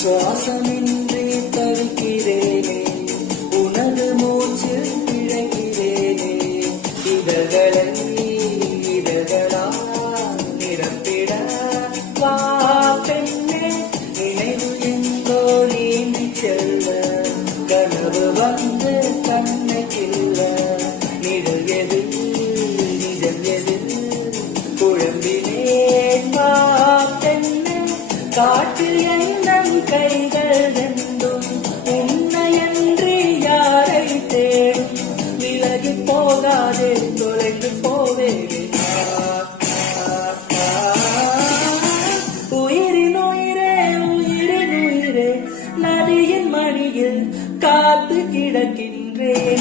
சுவாசமின்றி தவிக்கிறேனே, உனது மூச்சு பிழைக்கிறேனே. இதழ்களை இதழ்களா நிரப்பிட வா பெண்ணே, நினைவு எங்கோ நீந்தி செல்ல, கனவு வந்து கண்ணை கில்ல. நிழல் எது நிஜம் எது குழம்பினேன் வா பெண்ணே, காட்டில் எண்ணம் கைகள் ரெண்டும் உன்னையன்றி யாரை தேடும். விலகி போகாதே தொலைந்து போவேனே. உயிரின் உயிரே உயிரின் உயிரே, நதியின் மடியில் காத்து கிடக்கின்றேன்.